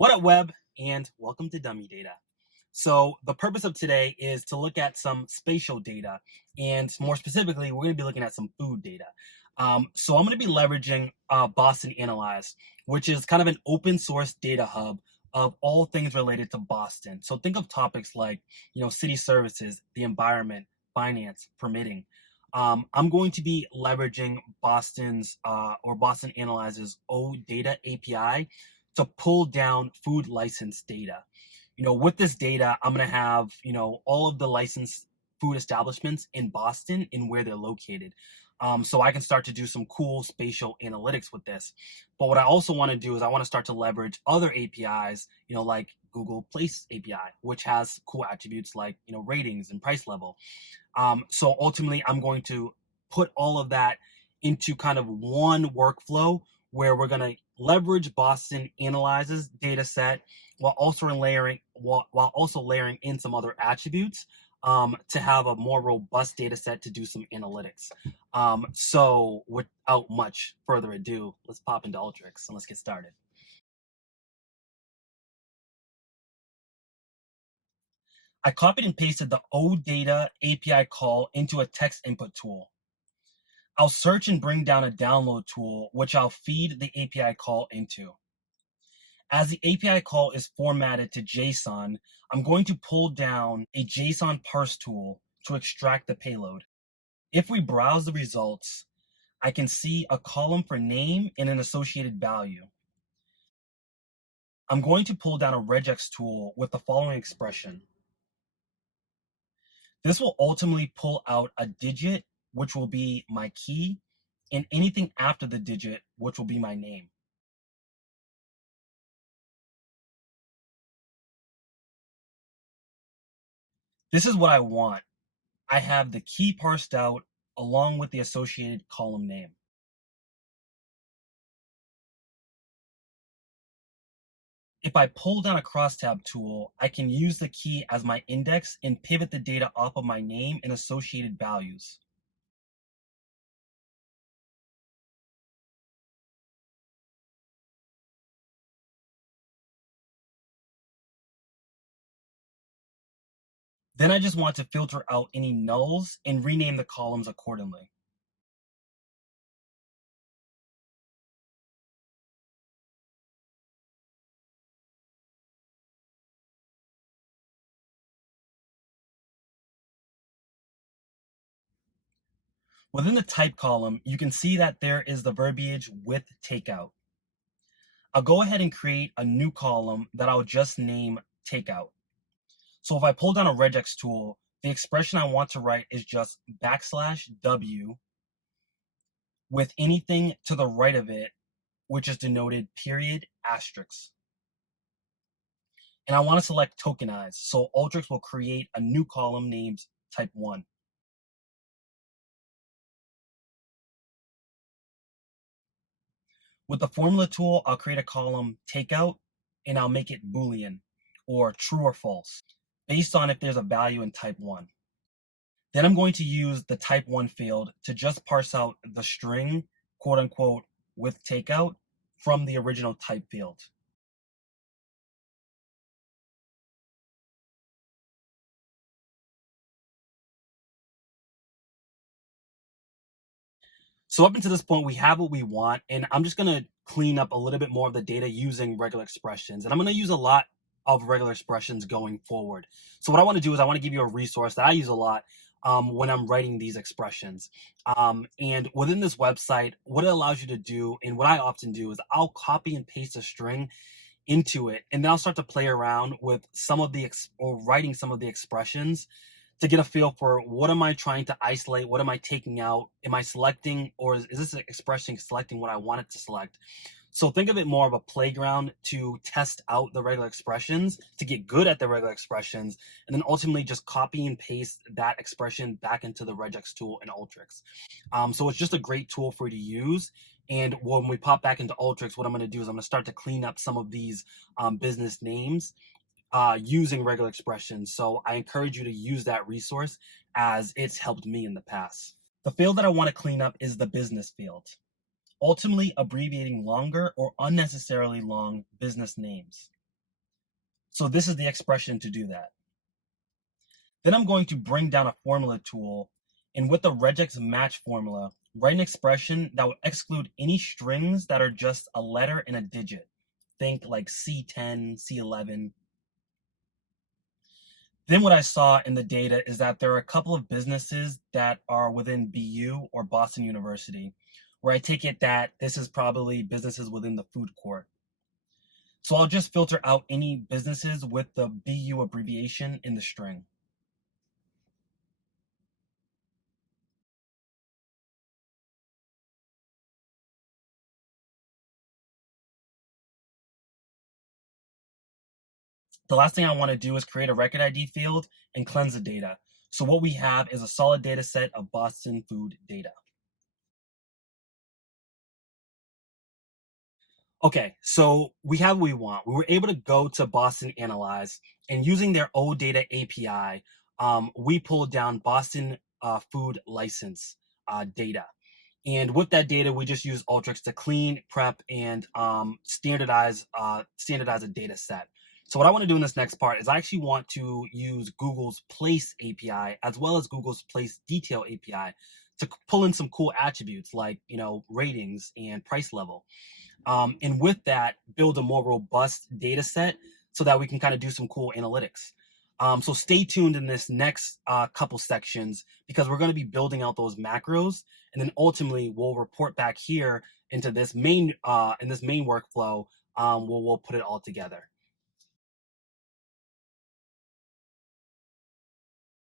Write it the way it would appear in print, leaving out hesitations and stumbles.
What up, web, and welcome to Dummy Data. So, the purpose of today is to look at some spatial data, and more specifically, we're going to be looking at some food data. So, I'm going to be leveraging Boston Analyze, which is kind of an open source data hub of all things related to Boston. So, think of topics like, city services, the environment, finance, permitting. I'm going to be leveraging Boston Analyze's O Data API to pull down food license data. With this data, I'm going to have, all of the licensed food establishments in Boston and where they're located. So I can start to do some cool spatial analytics with this. But what I also want to do is I want to start to leverage other APIs, like Google Place API, which has cool attributes like, ratings and price level. So ultimately, I'm going to put all of that into kind of one workflow where we're going to leverage Boston Analyze's data set while also layering in some other attributes to have a more robust data set to do some analytics. So without much further ado, let's pop into Ultrix and let's get started. I copied and pasted the OData API call into a text input tool. I'll search and bring down a download tool, which I'll feed the API call into. As the API call is formatted to JSON, I'm going to pull down a JSON parse tool to extract the payload. If we browse the results, I can see a column for name and an associated value. I'm going to pull down a regex tool with the following expression. This will ultimately pull out a digit, which will be my key, and anything after the digit, which will be my name. This is what I want. I have the key parsed out along with the associated column name. If I pull down a crosstab tool, I can use the key as my index and pivot the data off of my name and associated values. Then I just want to filter out any nulls and rename the columns accordingly. Within the type column, you can see that there is the verbiage with takeout. I'll go ahead and create a new column that I'll just name takeout. So if I pull down a regex tool, the expression I want to write is just \W with anything to the right of it, which is denoted period asterisk. And I want to select tokenize. So Ultrix will create a new column named type 1. With the formula tool, I'll create a column takeout and I'll make it Boolean or true or false based on if there's a value in type 1. Then I'm going to use the type 1 field to just parse out the string, quote unquote, with takeout from the original type field. So up until this point, we have what we want, and I'm just going to clean up a little bit more of the data using regular expressions. And I'm going to use a lot of regular expressions going forward. So what I want to do is I want to give you a resource that I use a lot when I'm writing these expressions. And within this website, what it allows you to do, and what I often do, is I'll copy and paste a string into it, and then I'll start to play around with some of the or writing some of the expressions to get a feel for what am I trying to isolate, what am I taking out, am I selecting, or is this expression selecting what I want it to select? So think of it more of a playground to test out the regular expressions, to get good at the regular expressions, and then ultimately just copy and paste that expression back into the regex tool in Ultrix. So it's just a great tool for you to use. And when we pop back into Ultrix, what I'm going to do is I'm going to start to clean up some of these business names using regular expressions. So I encourage you to use that resource as it's helped me in the past. The field that I want to clean up is the business field, ultimately abbreviating longer or unnecessarily long business names. So this is the expression to do that. Then I'm going to bring down a formula tool, and with the regex match formula, write an expression that will exclude any strings that are just a letter and a digit. Think like C10, C11. Then what I saw in the data is that there are a couple of businesses that are within BU or Boston University, where I take it that this is probably businesses within the food court. So I'll just filter out any businesses with the BU abbreviation in the string. The last thing I want to do is create a record ID field and cleanse the data. So what we have is a solid data set of Boston food data. Okay, so we have what we want. We were able to go to Boston Analyze, and using their OData API, we pulled down Boston food license data. And with that data, we just use Ultrix to clean, prep, and standardize a data set. So what I want to do in this next part is I actually want to use Google's Place API as well as Google's Place Detail API to pull in some cool attributes like ratings and price level. And with that, build a more robust data set so that we can kind of do some cool analytics. So stay tuned in this next couple sections because we're going to be building out those macros, and then ultimately we'll report back here into this main workflow. We'll put it all together.